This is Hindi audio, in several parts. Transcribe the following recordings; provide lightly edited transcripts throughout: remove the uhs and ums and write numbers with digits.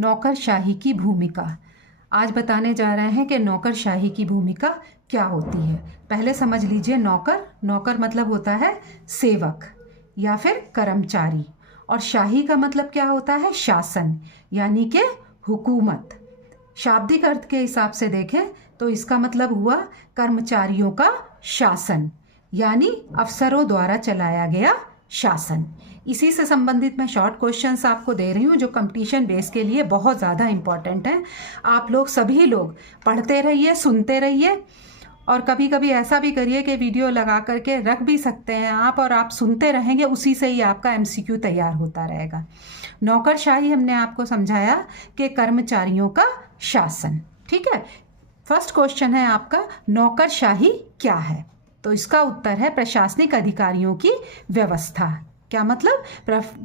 नौकरशाही की भूमिका। आज बताने जा रहे हैं कि नौकरशाही की भूमिका क्या होती है। पहले समझ लीजिए, नौकर मतलब होता है सेवक या फिर कर्मचारी, और शाही का मतलब क्या होता है, शासन यानी कि हुकूमत। शाब्दिक अर्थ के हिसाब से देखें तो इसका मतलब हुआ कर्मचारियों का शासन, यानी अफसरों द्वारा चलाया गया शासन। इसी से संबंधित मैं शॉर्ट क्वेश्चंस आपको दे रही हूँ जो कंपटीशन बेस के लिए बहुत ज़्यादा इम्पॉर्टेंट हैं। आप लोग सभी लोग पढ़ते रहिए, सुनते रहिए, और कभी कभी ऐसा भी करिए कि वीडियो लगा करके रख भी सकते हैं आप, और आप सुनते रहेंगे, उसी से ही आपका एमसीक्यू तैयार होता रहेगा। नौकरशाही हमने आपको समझाया कि कर्मचारियों का शासन। ठीक है, फर्स्ट क्वेश्चन है आपका, नौकरशाही क्या है? तो इसका उत्तर है प्रशासनिक अधिकारियों की व्यवस्था। क्या मतलब?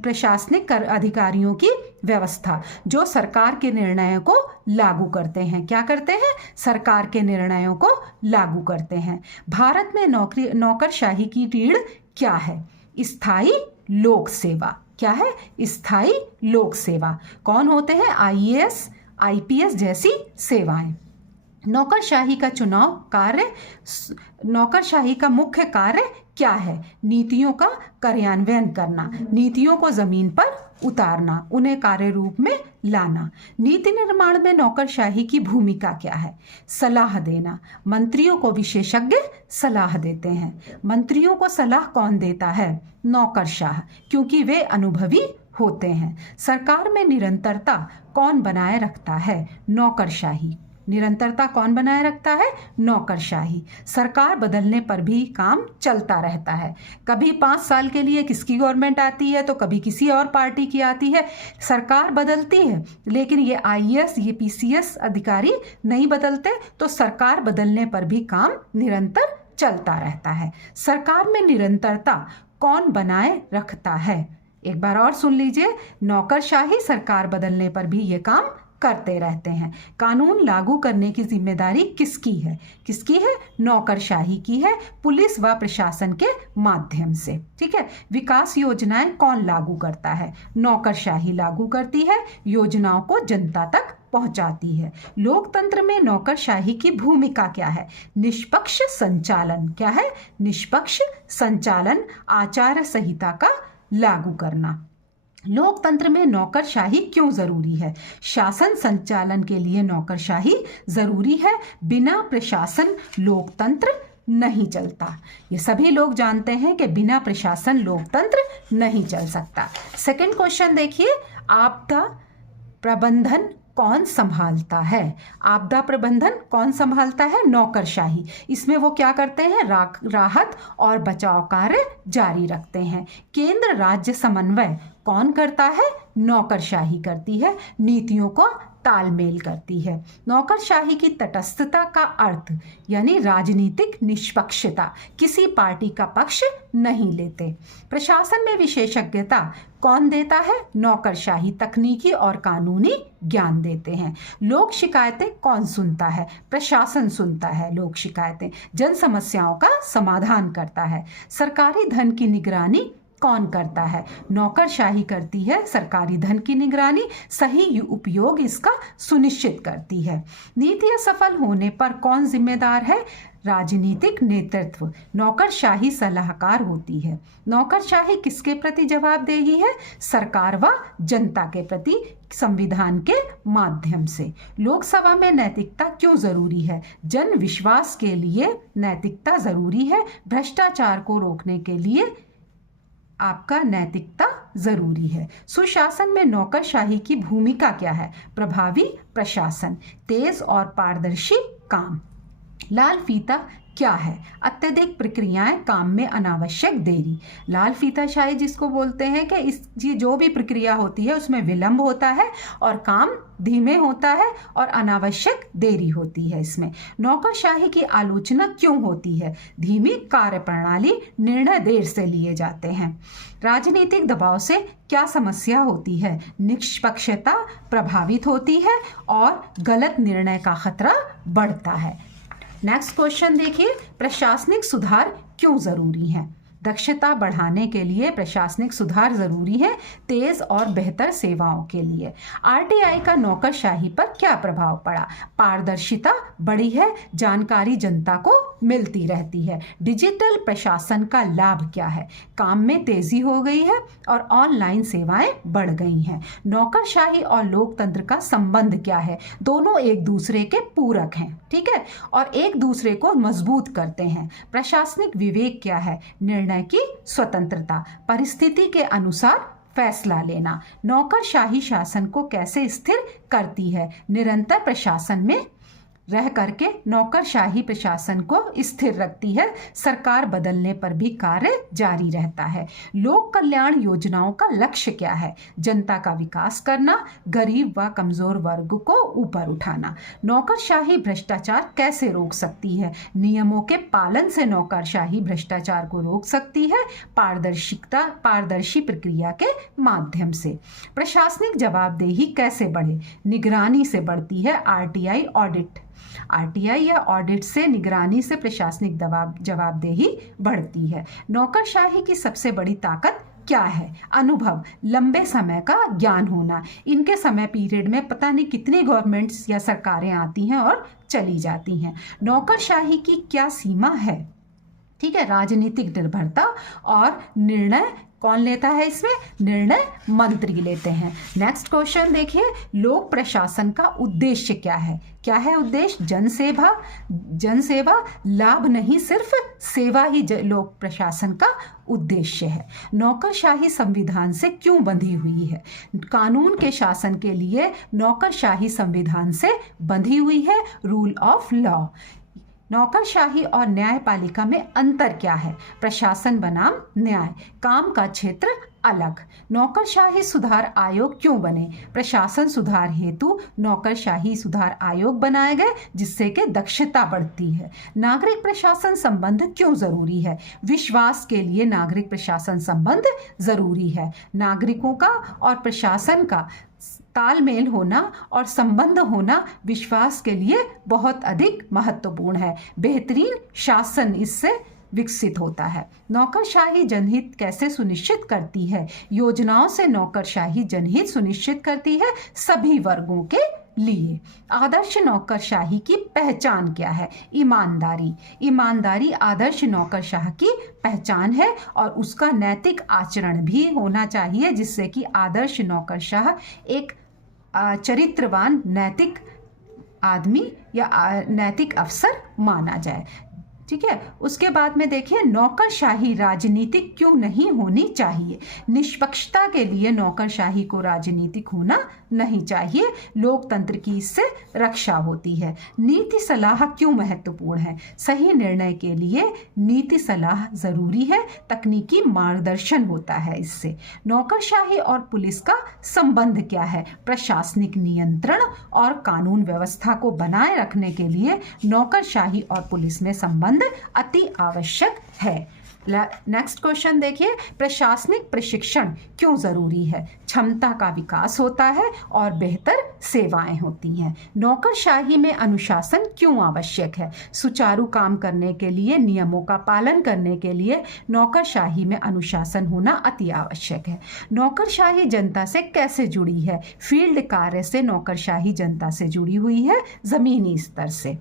प्रशासनिक अधिकारियों की व्यवस्था जो सरकार के निर्णयों को लागू करते हैं। क्या करते हैं? सरकार के निर्णयों को लागू करते हैं। भारत में नौकरशाही की रीढ़ क्या है? स्थायी लोक सेवा। क्या है? स्थायी लोक सेवा। कौन होते हैं? आईएएस, आईपीएस जैसी सेवाएं। नौकरशाही का चुनाव कार्य, नौकरशाही का मुख्य कार्य क्या है? नीतियों का कार्यान्वयन करना, नीतियों को जमीन पर उतारना, उन्हें कार्य रूप में लाना। नीति निर्माण में नौकरशाही की भूमिका क्या है? सलाह देना। मंत्रियों को विशेषज्ञ सलाह देते हैं। मंत्रियों को सलाह कौन देता है? नौकरशाह, क्योंकि वे अनुभवी होते हैं। सरकार में निरंतरता कौन बनाए रखता है? नौकरशाही। निरंतरता कौन बनाए रखता है? नौकरशाही। सरकार बदलने पर भी काम चलता रहता है। कभी 5 साल के लिए किसकी गवर्नमेंट आती है तो कभी किसी और पार्टी की आती है, सरकार बदलती है, लेकिन ये आईएएस, ये पीसीएस अधिकारी नहीं बदलते, तो सरकार बदलने पर भी काम निरंतर चलता रहता है। सरकार में निरंतरता कौन बनाए रखता है? एक बार और सुन लीजिए, नौकरशाही सरकार बदलने पर भी ये काम करते रहते हैं। कानून लागू करने की जिम्मेदारी किसकी है? किसकी है? नौकरशाही की है, पुलिस व प्रशासन के माध्यम से। ठीक है। विकास योजनाएं कौन लागू करता है? नौकरशाही लागू करती है, योजनाओं को जनता तक पहुंचाती है। लोकतंत्र में नौकरशाही की भूमिका क्या है? निष्पक्ष संचालन। क्या है? निष्पक्ष संचालन, आचार संहिता का लागू करना। लोकतंत्र में नौकरशाही क्यों जरूरी है? शासन संचालन के लिए नौकरशाही जरूरी है। बिना प्रशासन लोकतंत्र नहीं चलता। ये सभी लोग जानते हैं कि बिना प्रशासन लोकतंत्र नहीं चल सकता। सेकंड क्वेश्चन देखिए, आपदा प्रबंधन कौन संभालता है? आपदा प्रबंधन कौन संभालता है? नौकरशाही। इसमें वो क्या करते हैं? राहत और बचाव कार्य जारी रखते हैं। केंद्र राज्य समन्वय कौन करता है? नौकरशाही करती है। नीतियों को तालमेल करती है। नौकरशाही की तटस्थता का अर्थ यानी राजनीतिक निष्पक्षता, किसी पार्टी का पक्ष नहीं लेते। प्रशासन में विशेषज्ञता कौन देता है? नौकरशाही तकनीकी और कानूनी ज्ञान देते हैं। लोक शिकायतें कौन सुनता है? प्रशासन सुनता है लोक शिकायतें। जन समस्याओं का समाधान करता है। सरकारी धन की निगरानी कौन करता है? नौकरशाही करती है सरकारी धन की निगरानी, सही उपयोग इसका सुनिश्चित करती है। नीति असफल होने पर कौन जिम्मेदार है? राजनीतिक नेतृत्व। नौकरशाही सलाहकार होती है। नौकरशाही किसके प्रति जवाबदेही है? सरकार व जनता के प्रति, संविधान के माध्यम से। लोकसभा में नैतिकता क्यों जरूरी है? जन विश्वास के लिए नैतिकता जरूरी है। भ्रष्टाचार को रोकने के लिए आपका नैतिकता जरूरी है। सुशासन में नौकरशाही की भूमिका क्या है? प्रभावी प्रशासन, तेज और पारदर्शी काम। लाल फीता क्या है? अत्यधिक प्रक्रियाएं, काम में अनावश्यक देरी। लाल फीताशाही जिसको बोलते हैं कि ये जो भी प्रक्रिया होती है उसमें विलंब होता है और काम धीमे होता है और अनावश्यक देरी होती है इसमें। नौकरशाही की आलोचना क्यों होती है? धीमी कार्य प्रणाली, निर्णय देर से लिए जाते हैं। राजनीतिक दबाव से क्या समस्या होती है? निष्पक्षता प्रभावित होती है और गलत निर्णय का खतरा बढ़ता है। नेक्स्ट क्वेश्चन देखिए, प्रशासनिक सुधार क्यों जरूरी है? दक्षता बढ़ाने के लिए प्रशासनिक सुधार जरूरी है, तेज और बेहतर सेवाओं के लिए। आरटीआई का नौकरशाही पर क्या प्रभाव पड़ा? पारदर्शिता बढ़ी है, जानकारी जनता को मिलती रहती है। डिजिटल प्रशासन का लाभ क्या है? काम में तेजी हो गई है और ऑनलाइन सेवाएं बढ़ गई हैं। नौकरशाही और लोकतंत्र का संबंध क्या है? दोनों एक दूसरे के पूरक हैं, ठीक है, और एक दूसरे को मजबूत करते हैं। प्रशासनिक विवेक क्या है? निर्णय की स्वतंत्रता, परिस्थिति के अनुसार फैसला लेना। नौकरशाही शासन को कैसे स्थिर करती है? निरंतर प्रशासन में रह करके नौकरशाही प्रशासन को स्थिर रखती है। सरकार बदलने पर भी कार्य जारी रहता है। लोक कल्याण योजनाओं का लक्ष्य क्या है? जनता का विकास करना, गरीब व कमजोर वर्ग को ऊपर उठाना। नौकरशाही भ्रष्टाचार कैसे रोक सकती है? नियमों के पालन से नौकरशाही भ्रष्टाचार को रोक सकती है, पारदर्शी प्रक्रिया के माध्यम से। प्रशासनिक जवाबदेही कैसे बढ़े? निगरानी से बढ़ती है। आरटीआई या ऑडिट से, निगरानी से प्रशासनिक जवाबदेही बढ़ती है। नौकरशाही की सबसे बड़ी ताकत क्या है? अनुभव, लंबे समय का ज्ञान होना। इनके समय पीरियड में पता नहीं कितनी गवर्नमेंट्स या सरकारें आती हैं और चली जाती हैं। नौकरशाही की क्या सीमा है? ठीक है, राजनीतिक निर्भरता और निर्णय कौन लेता है? इसमें निर्णय मंत्री लेते हैं। नेक्स्ट क्वेश्चन देखिए, लोक प्रशासन का उद्देश्य क्या है? क्या है उद्देश्य? जनसेवा, लाभ नहीं, सिर्फ सेवा ही लोक प्रशासन का उद्देश्य है। नौकरशाही संविधान से क्यों बंधी हुई है? कानून के शासन के लिए नौकरशाही संविधान से बंधी हुई है। Rule of law. नौकरशाही और न्यायपालिका में अंतर क्या है? प्रशासन बनाम न्याय, काम का क्षेत्र अलग। नौकरशाही सुधार आयोग क्यों बने? प्रशासन सुधार हेतु नौकरशाही सुधार आयोग बनाए गए, जिससे कि दक्षता बढ़ती है। नागरिक प्रशासन संबंध क्यों जरूरी है? विश्वास के लिए नागरिक प्रशासन संबंध जरूरी है। नागरिकों का और प्रशासन का तालमेल होना और संबंध होना विश्वास के लिए बहुत अधिक महत्वपूर्ण है। बेहतरीन शासन इससे विकसित होता है। नौकरशाही जनहित कैसे सुनिश्चित करती है? योजनाओं से नौकरशाही जनहित सुनिश्चित करती है सभी वर्गों के लिए। आदर्श नौकरशाही की पहचान क्या है? ईमानदारी आदर्श नौकरशाह की पहचान है और उसका नैतिक आचरण भी होना चाहिए, जिससे कि आदर्श नौकरशाह एक चरित्रवान नैतिक आदमी या नैतिक अफसर माना जाए। ठीक है, उसके बाद में देखिए, नौकरशाही राजनीतिक क्यों नहीं होनी चाहिए? निष्पक्षता के लिए नौकरशाही को राजनीतिक होना नहीं चाहिए। लोकतंत्र की इससे रक्षा होती है। नीति सलाह क्यों महत्वपूर्ण है? सही निर्णय के लिए नीति सलाह जरूरी है। तकनीकी मार्गदर्शन होता है इससे। नौकरशाही और पुलिस का संबंध क्या है? प्रशासनिक नियंत्रण और कानून व्यवस्था को बनाए रखने के लिए नौकरशाही और पुलिस में संबंध अति आवश्यक है। नेक्स्ट क्वेश्चन देखिए, प्रशासनिक प्रशिक्षण क्यों जरूरी है? क्षमता का विकास होता है और बेहतर सेवाएं होती हैं। नौकरशाही में अनुशासन क्यों आवश्यक है? सुचारू काम करने के लिए, नियमों का पालन करने के लिए नौकरशाही में अनुशासन होना अति आवश्यक है। नौकरशाही जनता से कैसे जुड़ी है? फील्ड कार्य से नौकरशाही जनता से जुड़ी हुई है, जमीनी स्तर से।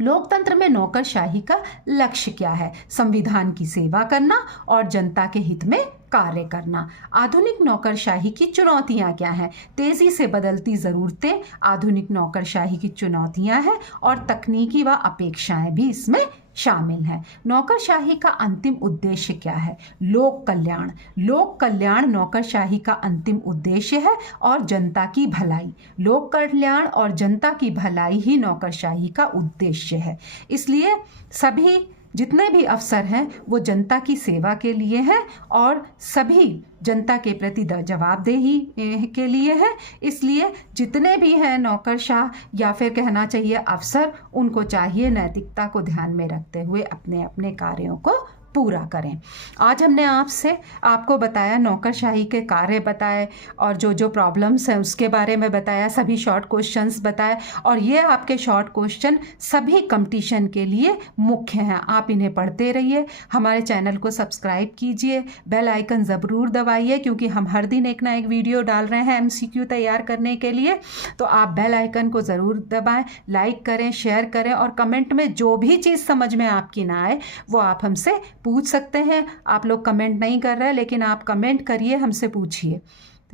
लोकतंत्र में नौकरशाही का लक्ष्य क्या है? संविधान की सेवा करना और जनता के हित में कार्य करना। आधुनिक नौकरशाही की चुनौतियां क्या हैं? तेजी से बदलती ज़रूरतें आधुनिक नौकरशाही की चुनौतियां हैं और तकनीकी व अपेक्षाएं भी इसमें शामिल हैं। नौकरशाही का अंतिम उद्देश्य क्या है? लोक कल्याण। लोक कल्याण नौकरशाही का अंतिम उद्देश्य है और जनता की भलाई। लोक कल्याण और जनता की भलाई ही नौकरशाही का उद्देश्य है। इसलिए सभी जितने भी अफसर हैं वो जनता की सेवा के लिए हैं और सभी जनता के प्रति जवाबदेही के लिए है। इसलिए जितने भी हैं नौकरशाह या फिर कहना चाहिए अफसर, उनको चाहिए नैतिकता को ध्यान में रखते हुए अपने अपने कार्यों को पूरा करें। आज हमने आपको बताया, नौकरशाही के कार्य बताए और जो जो प्रॉब्लम्स हैं उसके बारे में बताया, सभी शॉर्ट क्वेश्चंस बताए, और ये आपके शॉर्ट क्वेश्चन सभी कंपटीशन के लिए मुख्य हैं। आप इन्हें पढ़ते रहिए, हमारे चैनल को सब्सक्राइब कीजिए, बेल आइकन ज़रूर दबाइए, क्योंकि हम हर दिन एक ना एक वीडियो डाल रहे हैं MCQ तैयार करने के लिए। तो आप बेल आइकन को ज़रूर दबाएं, लाइक करें, शेयर करें, और कमेंट में जो भी चीज़ समझ में आपकी ना आए वो आप हमसे पूछ सकते हैं। आप लोग कमेंट नहीं कर रहे, लेकिन आप कमेंट करिए, हमसे पूछिए।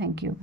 Thank you.